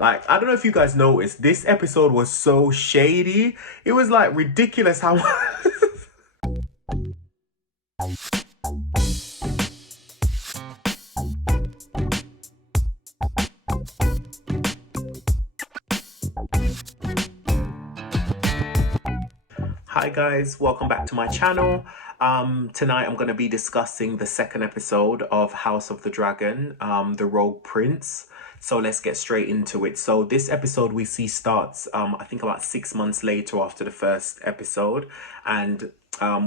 Like, I don't know if you guys noticed, this episode was so shady. It was like ridiculous how Hi guys, welcome back to my channel. Tonight I'm going to be discussing the second episode of House of the Dragon, The Rogue Prince. So let's get straight into it. So this episode we see starts, I think about 6 months later after the first episode. And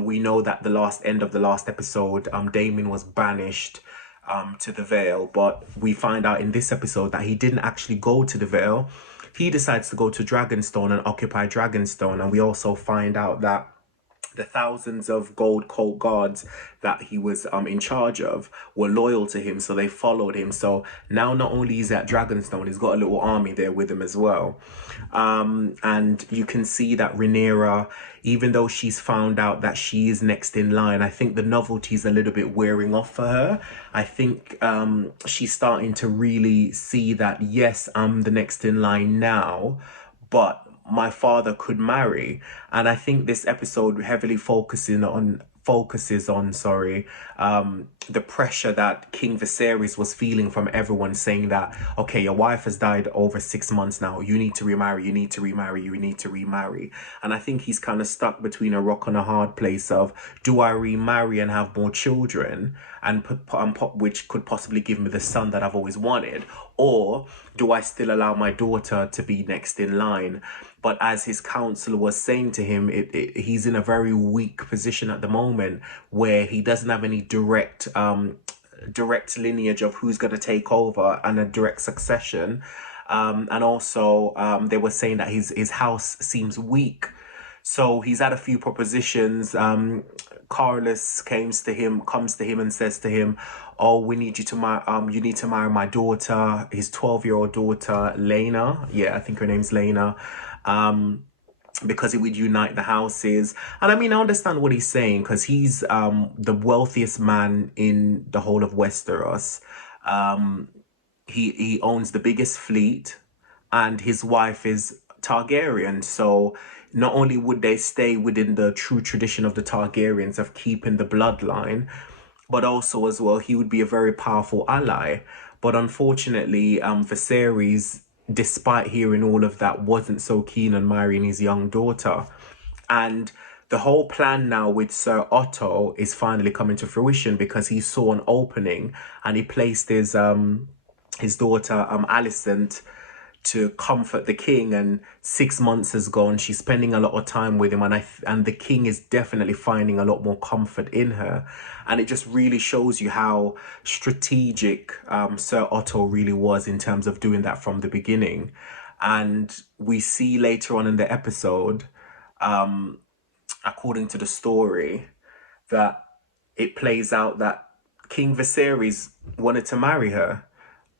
we know that the end of the last episode, Damon was banished to the Vale. But we find out in this episode that he didn't actually go to the Vale. He decides to go to Dragonstone and occupy Dragonstone, and we also find out that the thousands of gold coat guards that he was in charge of were loyal to him, so they followed him. So now not only is he at Dragonstone, he's got a little army there with him as well. And you can see that Rhaenyra, even though she's found out that she is next in line, I think the novelty is a little bit wearing off for her. I think she's starting to really see that, yes, I'm the next in line now, but my father could marry. And I think this episode heavily focuses on the pressure that King Viserys was feeling from everyone, saying that, okay, your wife has died over 6 months now, you need to remarry, you need to remarry, you need to remarry. And I think he's kind of stuck between a rock and a hard place of, do I remarry and have more children and which could possibly give me the son that I've always wanted, or do I still allow my daughter to be next in line? But as his counselor was saying to him, he's in a very weak position at the moment where he doesn't have any direct lineage of who's going to take over and a direct succession. And also they were saying that his house seems weak. So he's had a few propositions. Carlos comes to him and says to him, "Oh, we need you to marry. You need to marry my daughter, his 12-year-old daughter, Lena. Yeah, I think her name's Lena. Because it would unite the houses." And I mean, I understand what he's saying, because he's the wealthiest man in the whole of Westeros. He owns the biggest fleet, and his wife is Targaryen. So not only would they stay within the true tradition of the Targaryens of keeping the bloodline, but also as well, he would be a very powerful ally. But unfortunately, Viserys, despite hearing all of that, wasn't so keen on marrying his young daughter. And the whole plan now with Sir Otto is finally coming to fruition, because he saw an opening and he placed his daughter Alicent to comfort the king. And 6 months has gone, she's spending a lot of time with him, and the king is definitely finding a lot more comfort in her. And it just really shows you how strategic Sir Otto really was in terms of doing that from the beginning. And we see later on in the episode, according to the story, that it plays out that King Viserys wanted to marry her.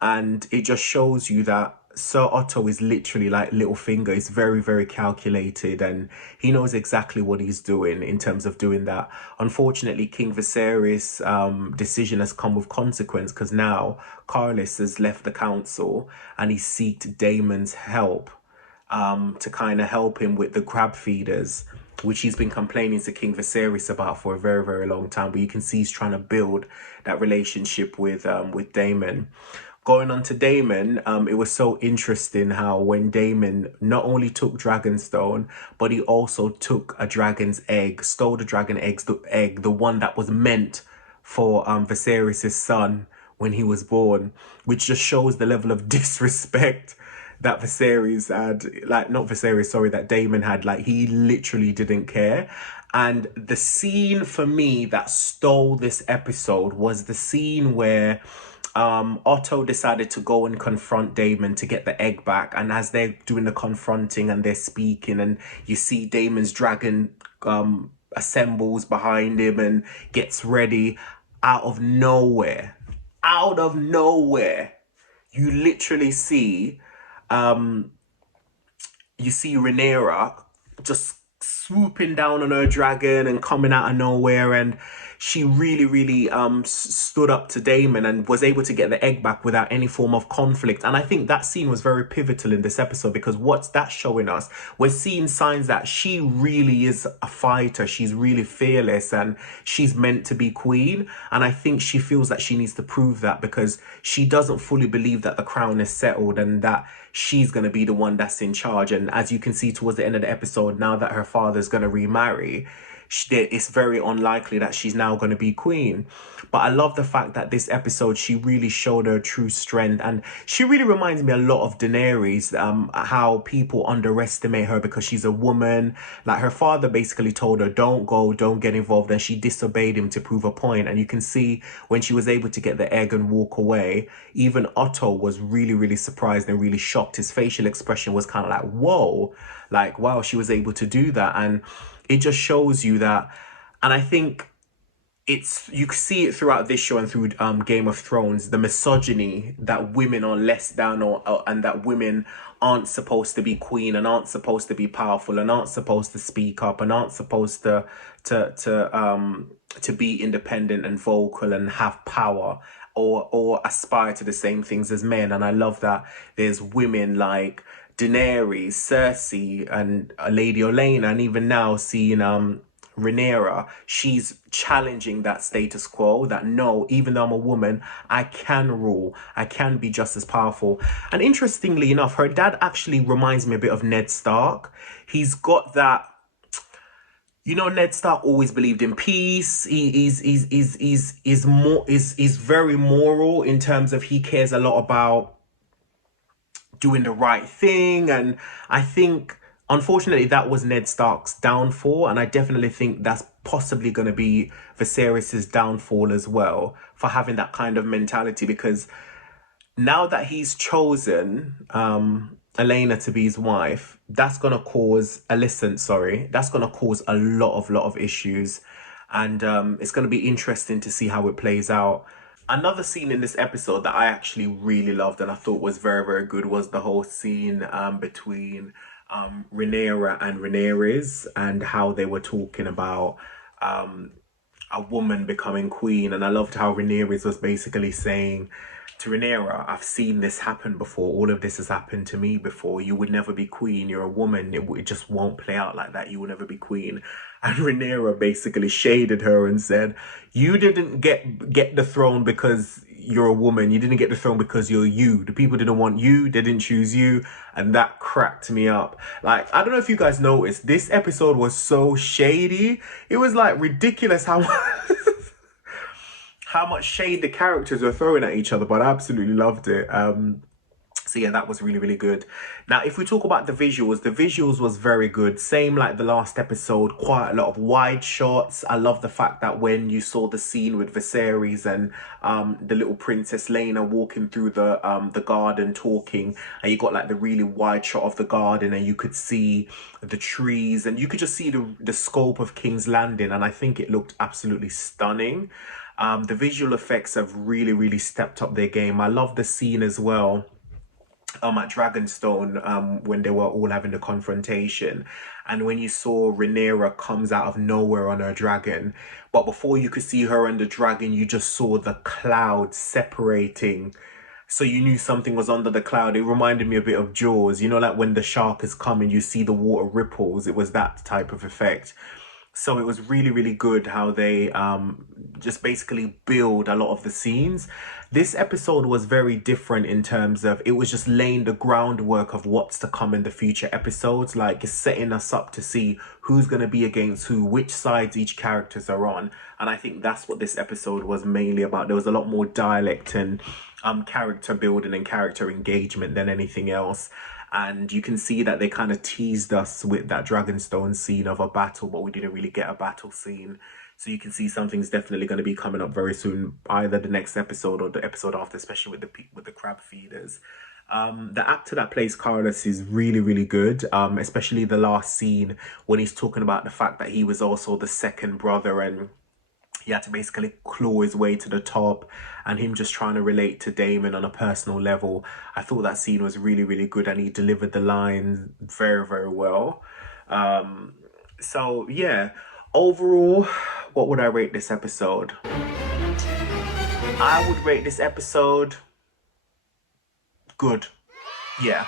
And it just shows you that Sir Otto is literally like Littlefinger. He's very, very calculated, and he knows exactly what he's doing in terms of doing that. Unfortunately, King Viserys' decision has come with consequence, because now Carlos has left the council and he seeked Daemon's help to kind of help him with the crab feeders, which he's been complaining to King Viserys about for a very, very long time. But you can see he's trying to build that relationship with Daemon. Going on to Daemon, it was so interesting how when Daemon not only took Dragonstone, but he also took a dragon's egg, stole the dragon egg, the one that was meant for Viserys' son when he was born, which just shows the level of disrespect that Viserys had, like, not Viserys, sorry, that Daemon had. Like, he literally didn't care. And the scene for me that stole this episode was the scene where Otto decided to go and confront Daemon to get the egg back. And as they're doing the confronting and they're speaking, and you see Daemon's dragon assembles behind him and gets ready, out of nowhere, you literally see Rhaenyra just swooping down on her dragon and coming out of nowhere, and she really, really stood up to Damon and was able to get the egg back without any form of conflict. And I think that scene was very pivotal in this episode, because what's that showing us? We're seeing signs that she really is a fighter. She's really fearless and she's meant to be queen. And I think she feels that she needs to prove that, because she doesn't fully believe that the crown is settled and that she's going to be the one that's in charge. And as you can see towards the end of the episode, now that her father's going to remarry, it's very unlikely that she's now going to be queen. But I love the fact that this episode, she really showed her true strength. And she really reminds me a lot of Daenerys, how people underestimate her because she's a woman. Like, her father basically told her, don't go, don't get involved. And she disobeyed him to prove a point. And you can see when she was able to get the egg and walk away, even Otto was really, really surprised and really shocked. His facial expression was kind of like, whoa, like, wow, she was able to do that. And it just shows you that. And I think you can see it throughout this show and through Game of Thrones, the misogyny that women are less than, or and that women aren't supposed to be queen and aren't supposed to be powerful and aren't supposed to speak up and aren't supposed to be independent and vocal and have power, or aspire to the same things as men. And I love that there's women like Daenerys, Cersei, and Lady Olenna, and even now seeing Rhaenyra, she's challenging that status quo, that no, even though I'm a woman, I can rule, I can be just as powerful. And interestingly enough, her dad actually reminds me a bit of Ned Stark. He's got that, Ned Stark always believed in peace. He's very moral in terms of he cares a lot about doing the right thing. And I think, unfortunately, that was Ned Stark's downfall. And I definitely think that's possibly going to be Viserys's downfall as well, for having that kind of mentality. Because now that he's chosen Elena to be his wife, that's going to cause Alicent, sorry, that's going to cause a lot of issues. And it's going to be interesting to see how it plays out. Another scene in this episode that I actually really loved and I thought was very, very good was the whole scene between Rhaenyra and Rhaenyra, and how they were talking about a woman becoming queen. And I loved how Rhaenyra was basically saying to Rhaenyra, I've seen this happen before. All of this has happened to me before. You would never be queen. You're a woman. It just won't play out like that. You will never be queen. And Rhaenyra basically shaded her and said, you didn't get the throne because you're a woman. You didn't get the throne because you're you. The people didn't want you. They didn't choose you. And that cracked me up. Like, I don't know if you guys noticed, this episode was so shady. It was like ridiculous how how much shade the characters were throwing at each other, but I absolutely loved it. So yeah, that was really, really good. Now, if we talk about the visuals was very good. Same like the last episode, quite a lot of wide shots. I love the fact that when you saw the scene with Viserys and the little Princess Lena walking through the garden talking, and you got like the really wide shot of the garden, and you could see the trees, and you could just see the scope of King's Landing, and I think it looked absolutely stunning. The visual effects have really, really stepped up their game. I love the scene as well at Dragonstone, when they were all having the confrontation, and when you saw Rhaenyra comes out of nowhere on her dragon, but before you could see her and the dragon, you just saw the cloud separating, so you knew something was under the cloud. It reminded me a bit of Jaws, like when the shark is coming, you see the water ripples. It was that type of effect. So it was really, really good how they just basically build a lot of the scenes. This episode was very different in terms of it was just laying the groundwork of what's to come in the future episodes. Like, it's setting us up to see who's going to be against who, which sides each characters are on. And I think that's what this episode was mainly about. There was a lot more dialect and character building and character engagement than anything else. And you can see that they kind of teased us with that Dragonstone scene of a battle, but we didn't really get a battle scene. So you can see something's definitely going to be coming up very soon, either the next episode or the episode after, especially with the crab feeders. The actor that plays Carlos is really, really good, especially the last scene when he's talking about the fact that he was also the second brother and he had to basically claw his way to the top, and him just trying to relate to Damon on a personal level. I thought that scene was really, really good, and he delivered the lines very, very well. So yeah, overall, what would I rate this episode? I would rate this episode good. Yeah.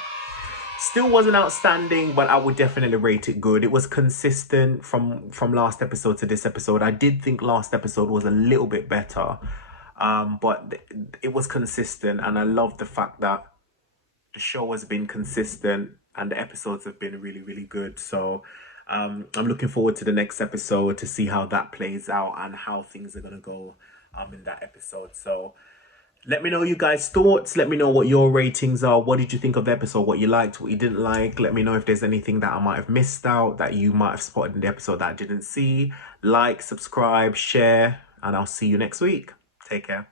Still wasn't outstanding, but I would definitely rate it good. It was consistent from last episode to this episode. I did think last episode was a little bit better, but it was consistent, and I love the fact that the show has been consistent and the episodes have been really, really good. So I'm looking forward to the next episode to see how that plays out and how things are gonna go in that episode. So let me know you guys' thoughts. Let me know what your ratings are. What did you think of the episode? What you liked, what you didn't like. Let me know if there's anything that I might have missed out that you might have spotted in the episode that I didn't see. Like, subscribe, share, and I'll see you next week. Take care.